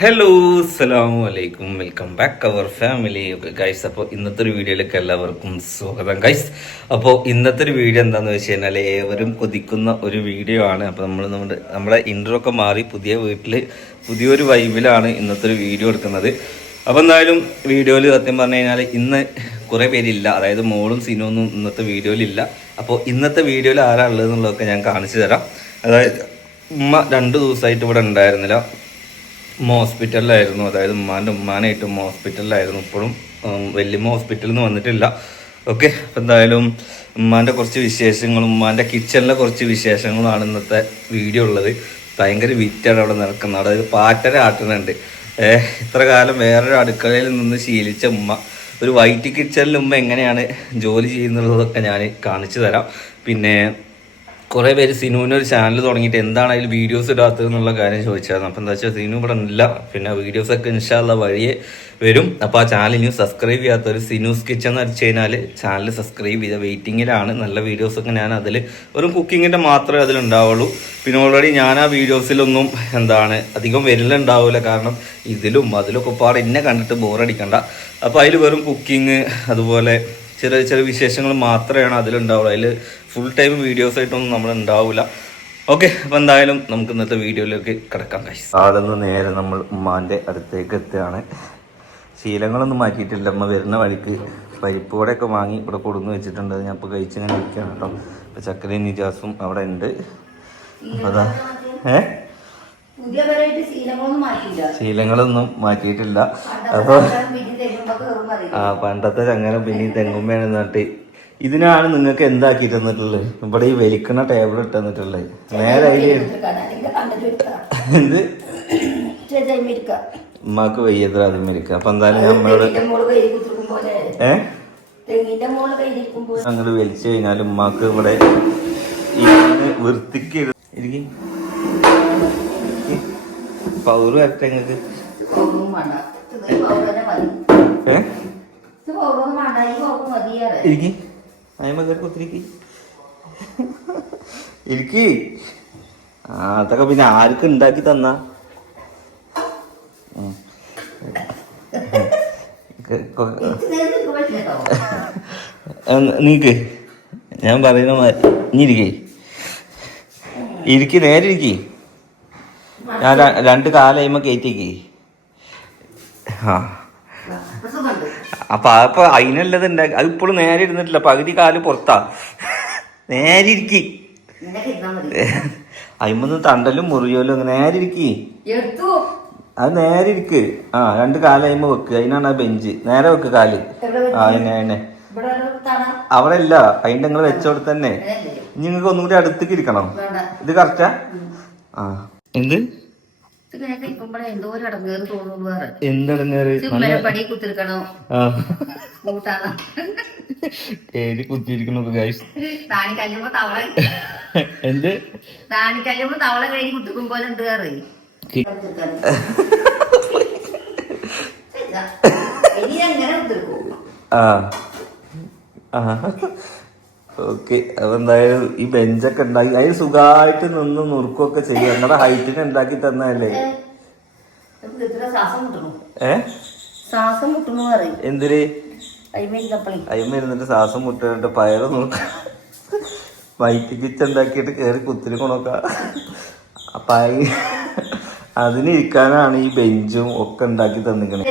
Hello അസ്സലാമു അലൈക്കും welcome back our family guys അപ്പോൾ ഇന്നത്തെ ഒരു വീഡിയോയിലേക്ക് എല്ലാവർക്കും സ്വാഗതം. ഗൈസ് അപ്പോൾ ഇന്നത്തെ ഒരു വീഡിയോ എന്താണെന്ന് വെച്ച് കഴിഞ്ഞാൽ ഏവരും കൊതിക്കുന്ന ഒരു വീഡിയോ ആണ്. അപ്പോൾ നമ്മൾ നമ്മുടെ നമ്മുടെ ഇൻട്രോ ഒക്കെ മാറി പുതിയ വീട്ടിൽ പുതിയൊരു വൈബിലാണ് ഇന്നത്തെ ഒരു വീഡിയോ എടുക്കുന്നത്. അപ്പോൾ എന്തായാലും വീഡിയോയിൽ സത്യം പറഞ്ഞു കഴിഞ്ഞാൽ ഇന്ന് കുറേ പേരില്ല. അതായത് മോളും സിനൊന്നും ഇന്നത്തെ വീഡിയോയിലില്ല അപ്പോൾ ഇന്നത്തെ വീഡിയോയിൽ ആരാ ഉള്ളത് എന്നുള്ളതൊക്കെ ഞാൻ കാണിച്ചു തരാം. അതായത് ഉമ്മ രണ്ട് ദിവസമായിട്ട് ഇവിടെ ഉണ്ടായിരുന്നില്ല. ഉമ്മ ഹോസ്പിറ്റലിലായിരുന്നു. അതായത് ഉമ്മാന്റെ ഉമ്മാനായിട്ട് ഉമ്മ ഹോസ്പിറ്റലിലായിരുന്നു. ഇപ്പോഴും വലിയമ്മ ഹോസ്പിറ്റലിൽ നിന്ന് വന്നിട്ടില്ല. ഓക്കെ എന്തായാലും ഉമ്മാന്റെ കുറച്ച് വിശേഷങ്ങളും ഉമ്മാന്റെ കിച്ചണിലെ കുറച്ച് വിശേഷങ്ങളുമാണ് ഇന്നത്തെ വീഡിയോ ഉള്ളത്. ഭയങ്കര വിറ്റാണ് അവിടെ നടക്കുന്നത്. അതായത് പാറ്റര ആട്ടുന്നുണ്ട്. ഏഹ് ഇത്ര കാലം വേറൊരു അടുക്കളയിൽ നിന്ന് ശീലിച്ച ഉമ്മ. ഒരു വൈറ്റ് കിച്ചണിൽ ഉമ്മ എങ്ങനെയാണ് ജോലി ചെയ്യുന്നതൊക്കെ ഞാൻ കാണിച്ചു തരാം. പിന്നെ കുറേ പേര് സിനുവിന് ഒരു ചാനൽ തുടങ്ങിയിട്ട് എന്താണ് അതിൽ വീഡിയോസ് ഇടാത്തത് എന്നുള്ള കാര്യം ചോദിച്ചായിരുന്നു. അപ്പം എന്താ വെച്ചാൽ സിനു ഇവിടെ ഇല്ല. പിന്നെ വീഡിയോസ് ഒക്കെ ഇൻഷാല്ല വഴിയെ വരും. അപ്പോൾ ആ ചാനൽ ഇനി സബ്സ്ക്രൈബ് ചെയ്യാത്തവർ സിനൂസ് കിച്ചൺ എന്ന് വെച്ച് കഴിഞ്ഞാൽ ചാനൽ സബ്സ്ക്രൈബ് ചെയ്ത വെയിറ്റിങ്ങിലാണ് നല്ല വീഡിയോസൊക്കെ ഞാൻ അതിൽ ഒരു കുക്കിങ്ങിന്റെ മാത്രമേ അതിലുണ്ടാവുള്ളൂ. പിന്നെ ഓൾറെഡി ഞാൻ ആ വീഡിയോസിലൊന്നും എന്താണ് അധികം വരലുണ്ടാവില്ല കാരണം ഇതിലും അതിലൊക്കെ പാടെ എന്നെ കണ്ടിട്ട് ബോറടിക്കണ്ട അപ്പോൾ അതിൽ വെറും കുക്കിങ് അതുപോലെ ചെറിയ ചെറിയ വിശേഷങ്ങൾ മാത്രമാണ് അതിലുണ്ടാവുള്ളൂ. അതിൽ ഫുൾ ടൈം വീഡിയോസ് ആയിട്ടൊന്നും നമ്മൾ ഉണ്ടാവില്ല ഓക്കെ അപ്പം എന്തായാലും നമുക്ക് ഇന്നത്തെ വീഡിയോയിലേക്ക് കിടക്കാം കഴിച്ചു ആടെന്ന് നേരെ നമ്മൾ ഉമ്മാന്റെ അടുത്തേക്ക് എത്തുകയാണ്. ശീലങ്ങളൊന്നും മാറ്റിയിട്ടില്ല. അമ്മ വരുന്ന വഴിക്ക് പരിപ്പ് കൂടെയൊക്കെ വാങ്ങി ഇവിടെ കൊടുന്ന് വെച്ചിട്ടുണ്ട്. അത് ഞാൻ ഇപ്പോൾ കഴിച്ചിങ്ങനെ ഇരിക്കുകയാണ് കേട്ടോ. ഇപ്പൊ ചക്കരയും നിജാസും അവിടെ ഉണ്ട്. അപ്പോൾ അതാ ഏ? ശീലങ്ങളൊന്നും മാറ്റിയിട്ടില്ല. അപ്പോൾ ആ പണ്ടത്തെ ചങ്ങനും പിന്നെ തെങ്ങുമ്മയാണ് നട്ട് ഇതിനാണ് നിങ്ങൾക്ക് എന്താക്കി തന്നിട്ടുള്ളത്? ഇവിടെ ഈ വലിക്കണ ടേബിൾ ഇട്ട് നേരെ എന്ത്? വയ്യത്ര അത് ഇരിക്കുക അപ്പൊ എന്തായാലും നമ്മളോട് ഏ? അങ്ങോട്ട് വലിച്ചു കഴിഞ്ഞാൽ ഉമ്മാക്ക് ഇവിടെ വൃത്തിക്ക് ഇരിക്കി. പൗറ് വരട്ടെ നിങ്ങൾക്ക് ഇരിക്കി. അയ്മ കയറി കുത്തിരിക്കി ഇരിക്കി. ആ അതൊക്കെ പിന്നെ ആർക്ക് ഉണ്ടാക്കി തന്ന? നീക്ക്. ഞാൻ പറയുന്ന മാതിരി ഇനി ഇരിക്കേ. നേരെ ഇരിക്കി. ഞാൻ രണ്ട് കാലയുമ്പോ കയറ്റിക്ക് ആ. അപ്പൊ അപ്പൊ അതിനല്ലത് ഉണ്ടാക്കി അത് ഇപ്പോഴും നേരെ ഇരുന്നിട്ടില്ല. പകുതി കാൽ പുറത്താ. നേരെ ഇരിക്കി. അയിമൊന്നും തണ്ടലും മുറിയോലും നേരെ ഇരിക്കി. അത് നേരെ ഇരിക്ക്. ആ രണ്ട് കാലയുമ്പോ വെക്ക്. അതിനാണ് ആ ബെഞ്ച്. നേരെ വെക്ക് കാൽ. ആ അതിനെ അവിടെ ഇല്ല അതിന്റെ നിങ്ങൾ വെച്ചോടെ തന്നെ. ഇനി നിങ്ങൾക്ക് ഒന്നുകൂടി അടുത്തേക്ക് ഇരിക്കണം. ഇത് കറക്റ്റാ ആ. എന്ത്? ഇങ്ങനെ ഇരിക്കുമ്പോഴേ എന്തോ ഒരു ഇടങ്ങേറ് തോന്നുന്നു വേറെ. എന്തടങ്ങേറ് പടി കുത്തിരിക്കണോ. കൂട്ടാണ് ഏത് കുത്തിയിരിക്കുന്നു ഗൈസ് താണി കല്ലുമ്പോ തവള. എന്ത്? താണി കല്ലുമ്പോ തവള കഴിഞ്ഞ് കുത്തിക്കും പോലെ ഉണ്ട് കയറി ഇനി എങ്ങനെ കുത്തിരിക്കും? ആ. ആ. ഓക്കെ അതെന്തായാലും ഈ ബെഞ്ചൊക്കെ ഉണ്ടാക്കി അതിന് സുഖമായിട്ട് നിന്ന് നുറുക്കൊക്കെ ചെയ്യും. ഞങ്ങളുടെ ഹൈറ്റിന് ഉണ്ടാക്കി തന്നല്ലേ ഏ ശ്വാസം മുട്ടണു? പറയും. എന്തിന് ഇരുന്നിട്ട് ശ്വാസം മുട്ടിട്ട് പയറ് നോക്ക വൈറ്റ് കിച്ച് ഉണ്ടാക്കിയിട്ട് കയറി കുത്തിരി കൊണക്ക. അപ്പൊ അതിനിരിക്കാനാണ് അതിന് ഇരിക്കാനാണ് ഈ ബെഞ്ചും ഒക്കെ ഉണ്ടാക്കി തന്നിക്കണേ.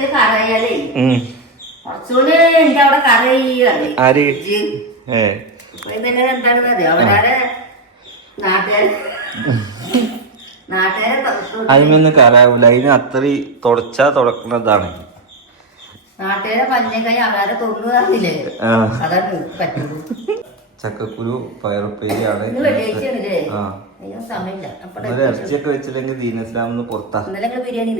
ആര്? ഏ. ഇതെന്നെ എന്താണെന്ന് അറിയോ അവരാരെ നാട്ടുകാർ നാട്ടുകാരെ തൊ- അതിമൊന്ന് കറാവൂല അതിന് അത്രയും തുടച്ചാ തുടക്കുന്നതാണ് നാട്ടുകാരെ പഞ്ഞം കൈ അവരെ തൊണ്ണു പറഞ്ഞില്ലേ? ആ. അതാണ് പറ്റുള്ളൂ. ചക്കക്കുരു പയറുപ്പേരിയാണ്. ഇറച്ചിയൊക്കെ വെച്ചില്ലെങ്കിൽ ദീനസ്ലാമെന്ന് പുറത്താ. ബിരിയാണി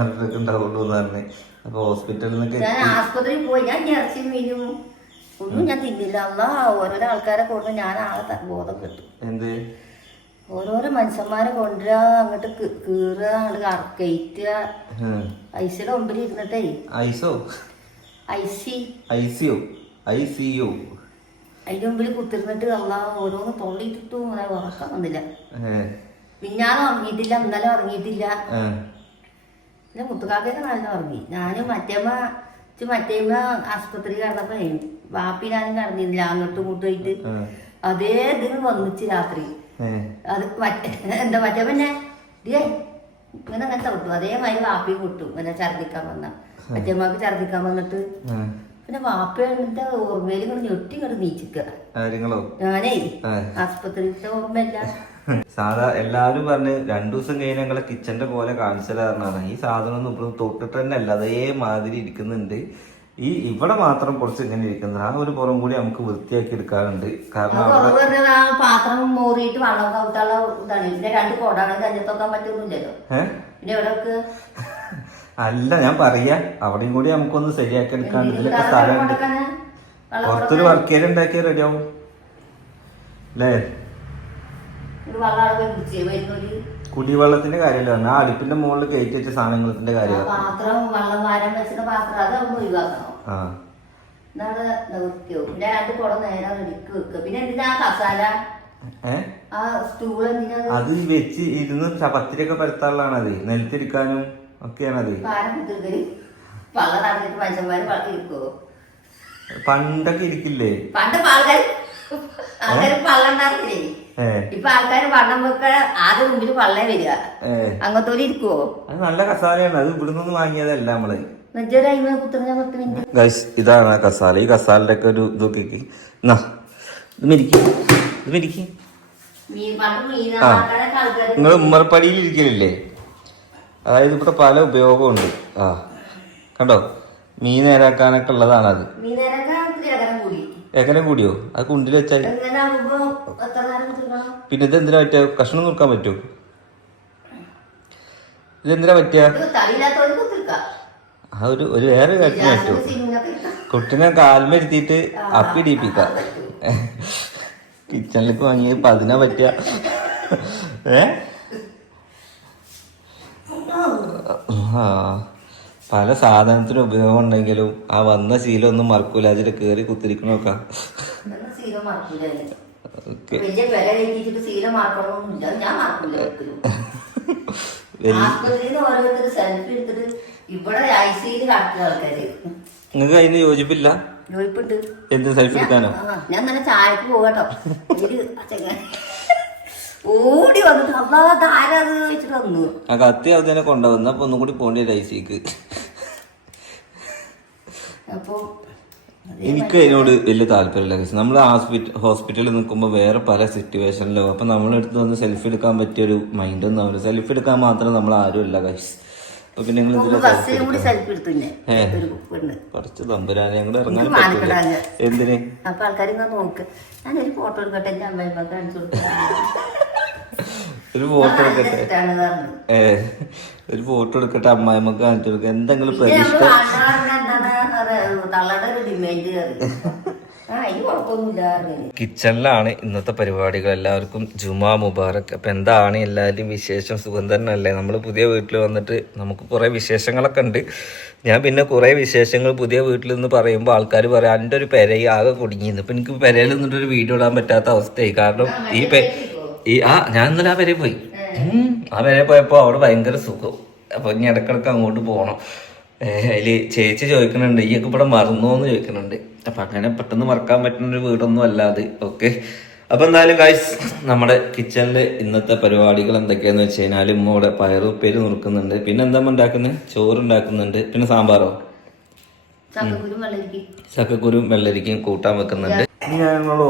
അതൊക്കെ ഉണ്ടാവുള്ളൂ എന്ന് പറഞ്ഞ്. അപ്പൊ ഹോസ്പിറ്റലിൽ നിന്നൊക്കെ ആസ്പത്രിയിൽ പോയി. ഞാൻ ഇറച്ചി മീനും ഒന്നും ഞാൻ തിന്നില്ല. അല്ല ഓരോരോ ആൾക്കാരെ കൊണ്ട് ഞാൻ ത- ബോധം കിട്ടും. എന്ത്? ഓരോരോ മനുഷ്യന്മാരെ കൊണ്ടുവരാ അങ്ങോട്ട് കീറുക അങ്ങോട്ട് കയറ്റുക ഉം. ഐസിയുടെ മുമ്പിൽ ഇരുന്നിട്ടേ. ഐസോ? ഐസി. ഐസിയോ? ഐസിയോ? അതിന്റെ മുമ്പിൽ കുത്തിരുന്നിട്ട് അല്ല ഓരോന്ന് തൊള്ളിയിട്ടിട്ടും ഉറക്കം വന്നില്ല. മിഞ്ഞാന്ന് ഉറങ്ങിയിട്ടില്ല ഇന്നലെ ഉറങ്ങിയിട്ടില്ല. ആ. പിന്നെ മുത്തുകാക്കൊക്കെ നല്ല ഉറങ്ങി. ഞാനും മറ്റേമ്മ മറ്റേമ്മ ആസ്പത്രി കിടന്നപ്പോ വാപ്പി ഞാനും കടന്നിരുന്നില്ല അങ്ങോട്ടും ഇങ്ങോട്ടും ആയിട്ട്. അതേ ഇതിന് വന്നിച്ച് രാത്രി. അത് മറ്റേ എന്താ മറ്റേ പിന്നെ? ഇങ്ങനെ അങ്ങനെ തവിട്ടു അതേമാതിരി വാപ്പി കൊട്ടു. പിന്നെ ഛർദിക്കാൻ വന്ന. മറ്റേമ്മക്ക് ഛർദിക്കാൻ വന്നിട്ട്. പിന്നെ വാപ്പയുടെ ഓർമ്മയിൽ ഇങ്ങനെ ഞൊട്ടി ഇങ്ങോട്ട് ഞാനേ. ആസ്പത്രിയിലത്തെ ഓർമ്മയില്ല. സാധാ എല്ലാവരും പറഞ്ഞ് രണ്ടു ദിവസം കഴിഞ്ഞ് ഞങ്ങളെ കിച്ചന്റെ പോലെ കാണിച്ചതാണ് ഈ സാധനം ഒന്നും ഇപ്പോഴും തൊട്ടിട്ട് തന്നെ അല്ല അതേമാതിരി ഇരിക്കുന്നുണ്ട്. ഈ ഇവിടെ മാത്രം കുറച്ച് ഇങ്ങനെ ഇരിക്കുന്നത്. ആ ഒരു പുറം കൂടി നമുക്ക് വൃത്തിയാക്കി എടുക്കാറുണ്ട്. കാരണം പാത്രം മോറിയിട്ട് വെള്ളം കവിട്ടുള്ള ഇതാണ്. ഇവിടെ രണ്ട് കോടാണ്. കഞ്ഞത്തൊക്കാൻ പറ്റൊന്നുമില്ലല്ലോ ഏഹ് പിന്നെ എവിടെയൊക്കെ അല്ല ഞാൻ പറയാ. അവിടെയും കൂടി നമുക്കൊന്ന് ശരിയാക്കി എടുക്കാണ്ട്. ഇതിലൊക്കെ സ്ഥലമുണ്ട് പുറത്തൊരു വർക്കേരി ഉണ്ടാക്കിയാൽ റെഡിയാവും അല്ലേ വെള്ളം അവിടെ പിടിച്ചേ വരുന്നൊരു കുടിവെള്ളത്തിന്റെ കാര്യമല്ല പറഞ്ഞ ആ അടുപ്പിന്റെ മുകളിൽ കയറ്റി വെച്ച സാധനങ്ങളുടെ കാര്യം പാത്രം വെള്ളം വാരം വെച്ചിട്ട് പാത്രം അത് നമ്മൾ ഒഴിവാക്കണം. ആ. എന്നാണ് നിർത്തിയോ പിന്നെ രണ്ട് കുടം നേരെ റെഡിക്ക് വെക്കുക. പിന്നെ എന്തിനാ കസാല അത്? വെച്ച് ഇരുന്ന് പത്തിരിയൊക്കെ പരത്താനുള്ളതാണ് അത്. നിലത്തിരിക്കാനും ഒക്കെയാണ് അത്. പണ്ടൊക്കെ ഇരിക്കില്ലേ? പണ്ട് ഇപ്പൊ ആൾക്കാർ വണ്ണം വെക്ക ആദ്യം മുമ്പിൽ പള്ളേ വരിക. അങ്ങത്തോലി ഇരിക്കുവോ? അത് നല്ല കസാലയാണ്. അത് ഇവിടുന്ന് വാങ്ങിയതല്ല നമ്മൾ. ഗൈസ് ഇതാണ് ആ കസാല. ഈ കസാലിന്റെ ഒക്കെ ഒരു ഇതൊക്കെ എന്നാ ഇത് മിരിക്കും ഇത് മിരിക്കും മീൻ പണ്ട് മീൻ ആ. ആൾക്കാരൊക്കെ ആൾക്കാർ നിങ്ങൾ ഉമ്മർപ്പടിയിൽ ഇരിക്കലില്ലേ? അതായത് ഇവിടെ പല ഉപയോഗമുണ്ട്. ആ. കണ്ടോ? മീൻ നേരാക്കാനൊക്കെ ഉള്ളതാണത്. എങ്ങനെ കൂടിയോ? അത് കുണ്ടിൽ വെച്ചാൽ പിന്നെ ഇത് എന്തിനാ പറ്റിയ? കഷ്ണം നുറുക്കാൻ പറ്റുമോ ഇതെന്തിനാ പറ്റുക ഇത് എന്തിനാ പറ്റിയ ആ ഒരു ഒരു വേറെ പറ്റുമോ സിനിമയൊക്കെ കുട്ടിനെ കാൽമരുത്തിയിട്ട് അപ്പി ഇടിപ്പിക്കാം. കിച്ചണിലേക്ക് വാങ്ങിയ പതിനാ പറ്റിയ. ഏ? ആ. പല സാധനത്തിനും ഉപയോഗം ഉണ്ടെങ്കിലും ആ വന്ന ശീലം ഒന്നും മറക്കൂല. അതിൽ കേറി കുത്തിരിക്കണോക്കാം നിങ്ങൾക്ക് അതിന് യോജിപ്പില്ല? യോജിപ്പുണ്ട്. എന്ത് സെൽഫി എടുക്കാനോ? ഞാൻ ചായക്ക് പോകട്ടോ ഓടി വന്നിട്ട് അതാ വെച്ചിട്ട് വന്നു. ആ കത്തി അതിനെ കൊണ്ടുവന്ന അപ്പൊ ഒന്നും കൂടി പോണ്ടി ലൈസിക്ക് അപ്പൊ എനിക്ക് അതിനോട് വലിയ താല്പര്യമില്ല കേസ് നമ്മൾ ഹോസ്പിറ്റൽ ഹോസ്പിറ്റലിൽ നിൽക്കുമ്പോൾ വേറെ പല സിറ്റുവേഷനിലും അപ്പൊ നമ്മളെടുത്ത് വന്ന് സെൽഫി എടുക്കാൻ പറ്റിയ ഒരു മൈൻഡ് ഒന്നും ആവില്ല. സെൽഫി എടുക്കാൻ മാത്രം നമ്മൾ ആരും ഇല്ല കൈസ് അപ്പൊ പിന്നെ നിങ്ങൾ കുറച്ച് തമ്പുരാനെ ഞങ്ങൾ ഇറങ്ങാൻ. എന്തിന്? അപ്പൊ ആൾക്കാർ നോക്ക്. ഞാനൊരു ഫോട്ടോ എടുക്കട്ടെ എന്റെ അമ്മയമ്മ കാണിച്ചു ഒരു ഫോട്ടോ എടുക്കട്ടെ. ഏ ഒരു ഫോട്ടോ എടുക്കട്ടെ അമ്മായിമ്മക്ക് കാണിച്ചു കൊടുക്കുക എന്തെങ്കിലും പ്രതീക്ഷ കിച്ചണിലാണ് ഇന്നത്തെ പരിപാടികൾ. എല്ലാവർക്കും ജുമാ മുബാറക്. അപ്പം എന്താണ് എല്ലാവരുടെയും വിശേഷം? സുഖം തന്നെയല്ലേ? നമ്മൾ പുതിയ വീട്ടിൽ വന്നിട്ട് നമുക്ക് കുറേ വിശേഷങ്ങളൊക്കെ ഉണ്ട്. ഞാൻ പിന്നെ കുറേ വിശേഷങ്ങൾ പുതിയ വീട്ടിൽ നിന്ന് പറയുമ്പോൾ ആൾക്കാർ പറയാം എന്റെ ഒരു പെരയാകെ ആകെ കുടുങ്ങിയിരുന്നു ഇപ്പം എനിക്ക് പെരയിൽ നിന്നിട്ടൊരു വീഡിയോ ഇടാൻ പറ്റാത്ത അവസ്ഥയായി. കാരണം ഈ പെ ഈ ആ ഞാൻ ഇന്നലെ ആ വരെ പോയി. ആ വരെ പോയപ്പോൾ അവിടെ ഭയങ്കര സുഖം. അപ്പോൾ ഇനി ഇടക്കിടക്ക് അങ്ങോട്ട് പോകണം അതിൽ ചേച്ചി ചോദിക്കുന്നുണ്ട് ഈ ഒക്കെ ഇവിടെ മറന്നോന്ന് ചോദിക്കണുണ്ട് ചോദിക്കുന്നുണ്ട്. അപ്പൊ അങ്ങനെ പെട്ടെന്ന് മറക്കാൻ പറ്റുന്ന ഒരു വീടൊന്നും അല്ലാതെ ഓക്കെ. അപ്പൊ എന്തായാലും ഗായ്സ് നമ്മുടെ കിച്ചണിൽ ഇന്നത്തെ പരിപാടികൾ എന്തൊക്കെയാന്ന് വെച്ച് കഴിഞ്ഞാൽ ഉമ്മ ഇവിടെ പയറുപ്പേര് നുറുക്കുന്നുണ്ട്. പിന്നെ എന്താ ഉണ്ടാക്കുന്നത് ചോറ് ഉണ്ടാക്കുന്നുണ്ട്. പിന്നെ സാമ്പാറോ? ചക്കക്കുരു വെള്ളരിക്ക്. കൂട്ടാൻ വെക്കുന്നുണ്ട്. ഇനി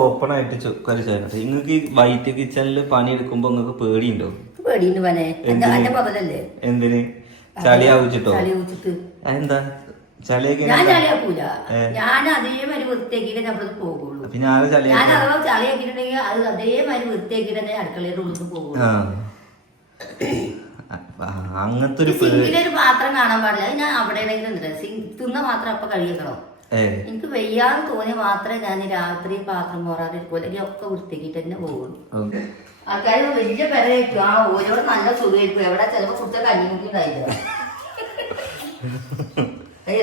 ഓപ്പൺ ആയിട്ട് കറി ചെയ്യുന്നുണ്ട് നിങ്ങൾക്ക് ഈ വൈറ്റ് കിച്ചണിൽ പണിയെടുക്കുമ്പോ നിങ്ങൾക്ക് പേടിയുണ്ടോ? എന്തിന്? ചളി ആവിച്ചിട്ടോ? എന്താ ചളിയൊക്കെ ഞാൻ അതേമാതിരി വൃത്തിയാക്കിയിട്ട് നമ്മളത് പോകുള്ളൂ. പിന്നെ ആരെ ചളി ഞാൻ അഥവാ ചളിയാക്കിയിട്ടുണ്ടെങ്കിൽ അത് അതേമാതിരി വൃത്തിയാക്കിയിട്ട് തന്നെ അടുക്കളയുടെ ഉള്ളിൽ പോകുള്ളൂ. ആ ആ, അങ്ങനത്തെ ഒരു സിങ്കിലൊരു പാത്രം കാണാൻ പാടില്ല. അത് ഞാൻ അവിടെ തിന്ന മാത്രം അപ്പൊ കഴിയക്കണം എനിക്ക് വയ്യാന്ന് തോന്നിയ മാത്രമേ ഞാൻ രാത്രി പാത്രം പോറാതിരിക്കും അല്ലെങ്കിൽ ഒക്കെ വൃത്തിക്കിട്ട് തന്നെ പോകുള്ളൂ. ആൾക്കാർ വലിയ പെരയായിരിക്കും. ആ ഓരോട് നല്ല സുഖമായിരിക്കും. എവിടെ ചിലപ്പോ കുറിച്ച കഞ്ഞിമുക്കി ഉണ്ടായില്ല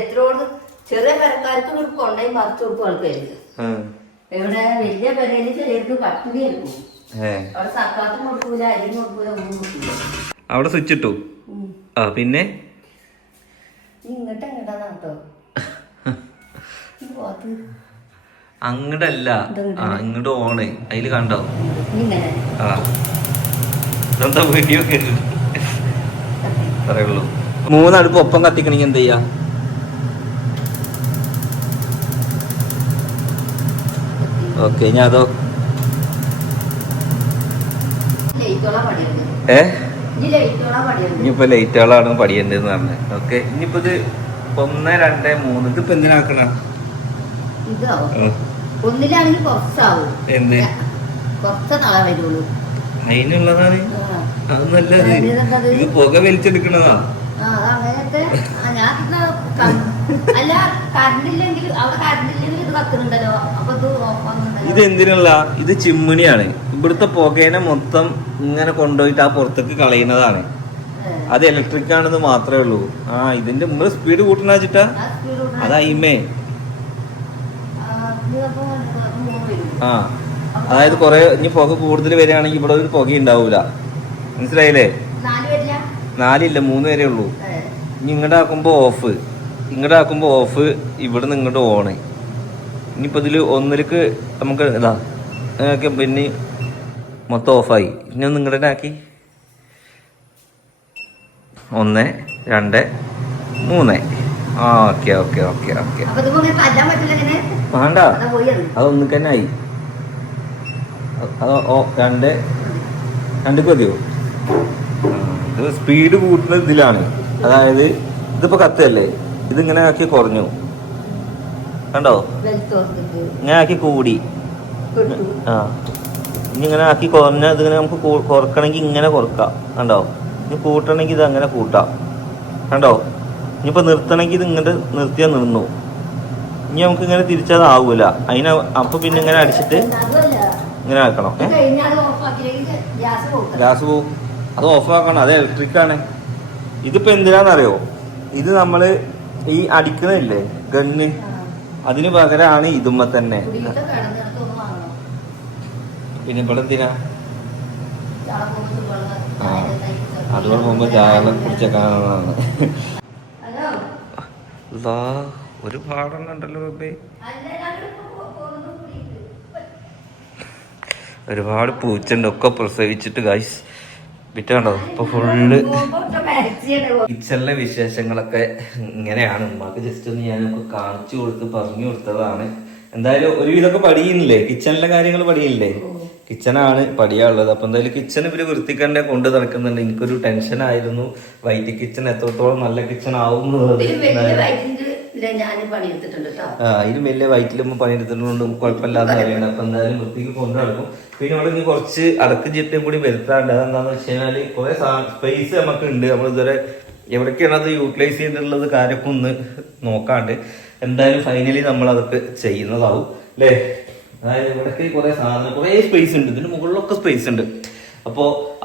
എത്രയോട് ചെറിയ പെരക്കാർക്ക് കൊണ്ടുപോയി മറിച്ചു കൊടുക്കും ആൾക്കാര്. എവിടെ വലിയ പെരയിൽ ചിലർക്ക് പട്ടിണി ആയിരിക്കും അവിടെ സർക്കാർക്കും കൊടുക്കൂല അരിയും കൊടുക്കൂല ഒന്നും കൊടുക്കൂല. അവിടെ സ്വിച്ച് ഇട്ടു. ആ പിന്നെ? അങ്ങടല്ല. ആ ഇങ്ങോട്ട് ഓണ്. അതിൽ കണ്ടോ ആ. ഇതെന്താ വീഡിയോ കേട്ടിട്ട് പറയുള്ളൂ. മൂന്നടുപ്പ് ഒപ്പം കത്തിക്കണെങ്കിൽ എന്ത് ചെയ്യാ? ഓക്കെ ഞാൻ അതോ ഏ? ഇനിയിപ്പോ ലൈറ്റുകളാണ് പടിയേണ്ടതെന്ന് പറഞ്ഞത് ഓക്കെ ഇനിയിപ്പോ ഇത് ഒന്ന് രണ്ട് മൂന്ന്. ഇതിപ്പോ എന്തിനാക്കണ ഒന്നിലാണെങ്കിൽ കുറച്ചാവും. എന്ത്? കുറച്ച് തള വരുള്ളൂ. അതിനുള്ളതാണ്. അത് നല്ലത്. ഇത് പുക വലിച്ചെടുക്കണതാ. ആ, ആ, ഞാൻ ഇത് ക- അല്ല കറണ്ട് ഇല്ലെങ്കിൽ അവിടെ കറണ്ട് ഇല്ലെങ്കിൽ ഇത് കത്തുന്നുണ്ടല്ലോ അപ്പൊ ഇത് ഓഫ് ഇത് എന്തിനുള്ള ഇത് ചിമ്മിണിയാണ്. ഇവിടുത്തെ പുകേനെ മൊത്തം ഇങ്ങനെ കൊണ്ടുപോയിട്ട് ആ പുറത്തേക്ക് കളയുന്നതാണ്. അത് ഇലക്ട്രിക് ആണെന്ന് മാത്രമേ ഉള്ളൂ. ആ ഇതിന്റെ നമ്മൾ സ്പീഡ് കൂട്ടണ വെച്ചിട്ടാ അത് വരും. ആ അതായത് കുറെ ഇനി പുക കൂടുതൽ വരികയാണെങ്കിൽ ഇവിടെ ഒരു പുക ഉണ്ടാവൂല. മനസ്സിലായില്ലേ? നാലില്ല മൂന്ന് വരെ ഉള്ളൂ. ഇനി ഇങ്ങോട്ട് ആക്കുമ്പോ ഓഫ് ഇങ്ങോട്ട് ആക്കുമ്പോ ഓഫ് ഇവിടെ നിന്ന് ഇങ്ങോട്ട് ഓണ് ഇനിയിപ്പോ ഇതിൽ ഒന്നിലേക്ക് നമുക്ക് ഇതാ പിന്നെ മൊത്തം ഓഫായി. ഇനി ഒന്ന് ഇങ്ങോട്ട് ആക്കി. ഒന്ന് രണ്ട് മൂന്ന്. ആ ഓക്കെ ഓക്കെ ഓക്കെ ഓക്കെ. വേണ്ട. അതൊന്നും തന്നെ ആയി. അത് ഓ രണ്ട്. രണ്ട് മതിയോ? ഇത് സ്പീഡ് കൂട്ടുന്ന ഇതിലാണ്. അതായത് ഇതിപ്പോ കത്തല്ലേ? ഇതിങ്ങനെ ആക്കി കുറഞ്ഞു. കണ്ടോ? ഇങ്ങനെ ആക്കി കൂടി. ആ. ഇനി ഇങ്ങനെ ആക്കി കുറഞ്ഞ ഇതിങ്ങനെ നമുക്ക് കുറക്കണമെങ്കിൽ ഇങ്ങനെ കുറക്കാം. കണ്ടോ? ഇനി കൂട്ടണമെങ്കിൽ ഇത് അങ്ങനെ കൂട്ടാം. കണ്ടോ? ഇനിയിപ്പോൾ നിർത്തണമെങ്കിൽ ഇത് ഇങ്ങനെ നിർത്തിയാൽ നിന്നു. ഇനി നമുക്ക് ഇങ്ങനെ തിരിച്ചതാവൂല അതിന് അപ്പോൾ പിന്നെ ഇങ്ങനെ അടിച്ചിട്ട് ഇങ്ങനെ ആക്കണം. ഗ്യാസ് പോകും പോവും. അത് ഓഫാക്കണം. ആക്കണം അത് ഇലക്ട്രിക് ആണ്. ഇതിപ്പോ എന്തിനാന്നറിയോ? ഇത് നമ്മൾ ഈ അടിക്കണില്ലേ? ഗണ്ണ്. അതിന് പകരമാണ് ഇതുമ്മ തന്നെ പിന്നെ ഇവിടെ എന്തിനാ അതുകൊണ്ട് മുമ്പ് ചായ കുടിച്ചേക്കാനാണ് ഹലോ? ഒരു പാടം ഉണ്ടല്ലോ ബേബി. ഒരുപാട് പൂച്ചണ്ട് ഒക്കെ പ്രസവിച്ചിട്ട് ഗൈസ് വിറ്റാണ്ടോ ഇപ്പൊ ഫുള്ള് കിച്ചണിലെ വിശേഷങ്ങളൊക്കെ ഇങ്ങനെയാണ്. ഉമ്മാക്ക് ജസ്റ്റ് ഒന്ന് ഞാനൊക്കെ കാണിച്ചു കൊടുത്ത് പറഞ്ഞു കൊടുത്തതാണ്. എന്തായാലും ഒരുവിധമൊക്കെ പഠിയുന്നില്ലേ കിച്ചണിലെ കാര്യങ്ങൾ പഠിയില്ലേ കിച്ചണാണ് പടിയാളുള്ളത് അപ്പൊ എന്തായാലും കിച്ചൺ ഇവർ വൃത്തിക്കണ്ടേ കൊണ്ട് നടക്കുന്നുണ്ട്. എനിക്കൊരു ടെൻഷൻ ആയിരുന്നു. വൈറ്റ് കിച്ചൺ എത്രത്തോളം നല്ല കിച്ചൺ ആവും ഇതിലെ ആ വലിയ വയറ്റിലും പണിയെടുത്തിട്ടുണ്ട്. കുഴപ്പമില്ലാന്ന് അറിയണം അപ്പൊ എന്തായാലും വൃത്തിക്ക് കൊണ്ടു നടക്കും. പിന്നെ ഇവിടെ ഇനി കുറച്ച് അടക്ക് ചിട്ടയും കൂടി വരുത്താണ്ട് അതെന്താന്ന് വെച്ച് കഴിഞ്ഞാൽ കുറെ സ്പേസ് നമുക്ക് ഉണ്ട് നമ്മൾ ഇതുവരെ എവിടേക്കാണ് അത് യൂട്ടിലൈസ് ചെയ്തിട്ടുള്ളത് കാര്യമൊക്കെ ഒന്ന് നോക്കാണ്ട്. എന്തായാലും ഫൈനലി നമ്മൾ അതൊക്കെ ചെയ്യുന്നതാവും. അല്ലേ? അതായത് ഇവിടേക്ക് കുറെ സാധനം കുറെ സ്പേസ് ഉണ്ട്. ഇതിന് മുകളിലൊക്കെ സ്പേസ് ഉണ്ട്. അപ്പോ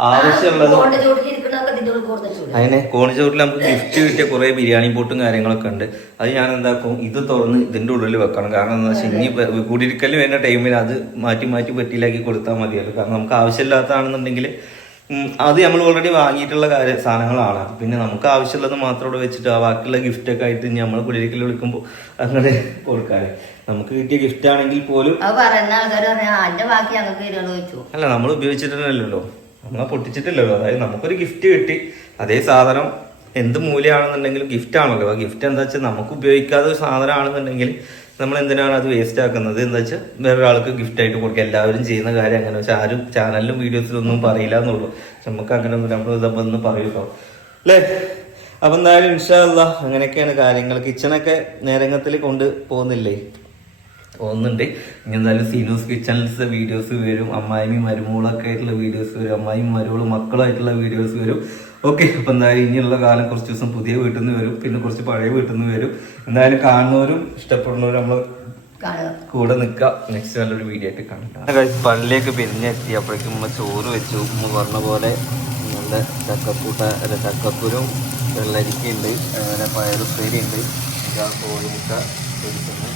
ആവശ്യമുള്ളത് ഇതിന്റെ അതിനെ കോണിച്ചോട്ടിൽ നമുക്ക് ഗിഫ്റ്റ് കിട്ടിയ കുറെ ബിരിയാണി പോട്ടും കാര്യങ്ങളൊക്കെ ഉണ്ട്. അത് ഞാൻ എന്താക്കും ഇത് തുറന്ന് ഇതിന്റെ ഉള്ളിൽ വെക്കണം. കാരണം എന്താ വെച്ചാൽ ഇനി കുടിയിരിക്കൽ വരുന്ന ടൈമിൽ അത് മാറ്റി മാറ്റി പെട്ടിയിലാക്കി കൊടുത്താൽ മതിയല്ലോ. കാരണം നമുക്ക് ആവശ്യമില്ലാത്തതാണെന്നുണ്ടെങ്കിൽ അത് നമ്മൾ ഓൾറെഡി വാങ്ങിയിട്ടുള്ള കാര്യ സാധനങ്ങളാണ് പിന്നെ നമുക്ക് ആവശ്യമുള്ളത് മാത്രം ഇവിടെ വെച്ചിട്ട് ആ ബാക്കിയുള്ള ഗിഫ്റ്റൊക്കെ ആയിട്ട് നമ്മൾ കുടിയിരിക്കൽ വിളിക്കുമ്പോൾ അങ്ങനെ കൊടുക്കാറ് നമുക്ക് കിട്ടിയ ഗിഫ്റ്റ് ആണെങ്കിൽ പോലും അത് പറയുന്ന ആൾക്കാർ പറയാ അതിന്റെ ബാക്കി ഞങ്ങൾക്ക് തരുമെന്ന് ചോദിച്ചു. അല്ല നമ്മൾ ഉപയോഗിച്ചിട്ടില്ലല്ലോ നമ്മളെ പൊട്ടിച്ചിട്ടില്ലല്ലോ. അതായത് നമുക്കൊരു ഗിഫ്റ്റ് കിട്ടി. അതേ സാധനം എന്ത് മൂല്യമാണെന്നുണ്ടെങ്കിലും ഗിഫ്റ്റ് ആണല്ലോ. ആ ഗിഫ്റ്റ് എന്താ വെച്ചാൽ നമുക്ക് ഉപയോഗിക്കാത്ത ഒരു സാധനമാണെന്നുണ്ടെങ്കിൽ നമ്മൾ എന്തിനാണ് അത് വേസ്റ്റ് ആക്കുന്നത്? എന്താ വെച്ചാൽ വേറൊരാൾക്ക് ഗിഫ്റ്റ് ആയിട്ട് കൊടുക്കുക. എല്ലാവരും ചെയ്യുന്ന കാര്യം അങ്ങനെ. വെച്ചാൽ ആരും ചാനലിലും വീഡിയോസിലൊന്നും പറയില്ല എന്നുള്ളൂ. നമുക്ക് അങ്ങനെ ഒന്നും നമ്മൾ ഇതപ്പോൾ ഒന്ന് അല്ലേ? അപ്പം എന്തായാലും ഇൻഷാല്ല അങ്ങനെയൊക്കെയാണ് കാര്യങ്ങൾ. കിച്ചണൊക്കെ നേരങ്ങത്തിൽ കൊണ്ട് പോകുന്നില്ലേ? പോകുന്നുണ്ട് ഇനി എന്തായാലും സീനൂസ് കിച്ചൺസ് വീഡിയോസ് വരും. അമ്മായിമി മരുമോളൊക്കെ ആയിട്ടുള്ള വീഡിയോസ് വരും. അമ്മായിയും മരുമോളും മക്കളായിട്ടുള്ള വീഡിയോസ് വരും. ഓക്കെ അപ്പൊ എന്തായാലും ഇനിയുള്ള കാലം കുറച്ച് ദിവസം പുതിയ വീട്ടിൽ നിന്ന് വരും. പിന്നെ കുറച്ച് പഴയ വീട്ടിൽ നിന്ന് വരും. എന്തായാലും കാണുന്നവരും ഇഷ്ടപ്പെടുന്നവരും നമ്മൾ കൂടെ നിൽക്കാം നെക്സ്റ്റ് നല്ലൊരു വീഡിയോ ആയിട്ട് കാണാം പള്ളിയൊക്കെ പിരിഞ്ഞെത്തി എത്തി അപ്പോഴേക്കും ഉമ്മ ചോറ് വെച്ചു. ഉമ്മ പറഞ്ഞ പോലെ നല്ല ചക്കക്കൂട്ട അല്ല ചക്കക്കുരും വെള്ളരിക്കയുണ്ട് അതുപോലെ പയറുപ്പേരി ഉണ്ട് കോഴിമുട്ട പൊരിക്കുന്നു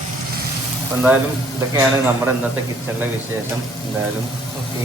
എന്തായാലും ഇതൊക്കെയാണ് നമ്മുടെ ഇന്നത്തെ കിച്ചണിലെ വിശേഷം. എന്തായാലും ഓക്കെ.